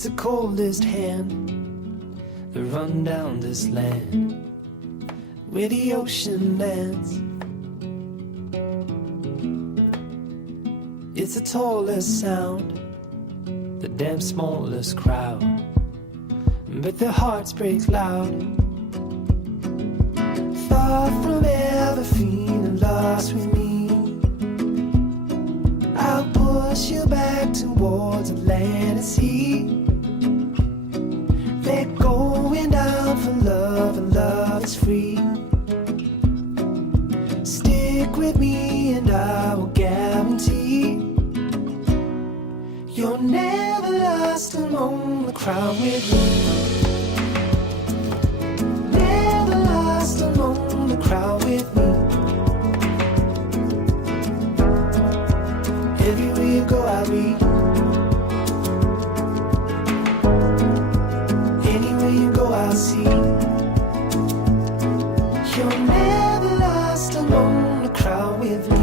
It's the coldest hand that run down this land where the ocean lands. It's the tallest sound, the damn smallest crowd, but their hearts break loud. Far from ever feeling lost with me, I'll push you back towards Atlantic Sea. They're going down for love, and love is free. Stick with me and I will guarantee you're never lost among the crowd with me. Never lost among the crowd with me. Everywhere you go I'll be. Anywhere you go I'll see. You're never lost among the crowd with me.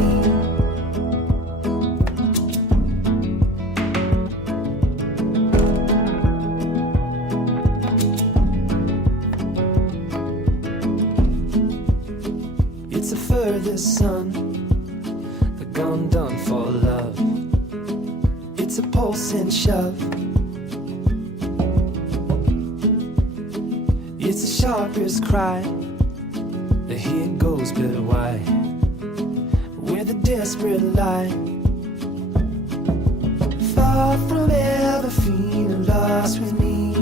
It's the furthest sun, the gone done for love. It's a pulse and shove. It's the sharpest cry. The here goes, but why? Where the desperate lie. Far from ever feeling lost with me,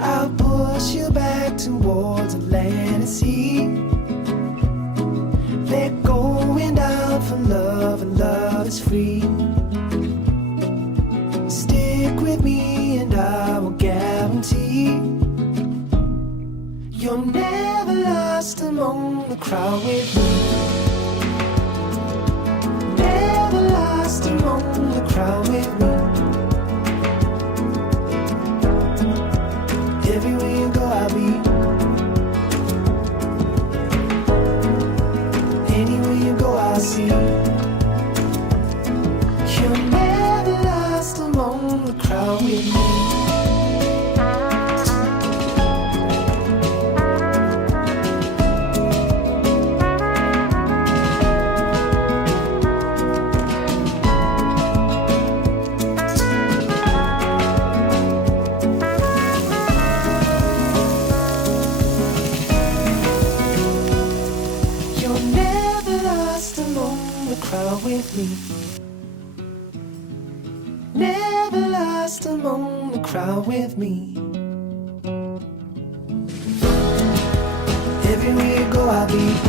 I'll push you back towards Atlantic Sea. They're going down for love, and love is free. Stick with me and I will guarantee you're never lost among the crowd with me. Never lost among the crowd with me. Everywhere you go I'll be. Anywhere you go I'll see. You're never lost among the crowd with me. With me, never lost among the crowd with me. Everywhere you go I'll be.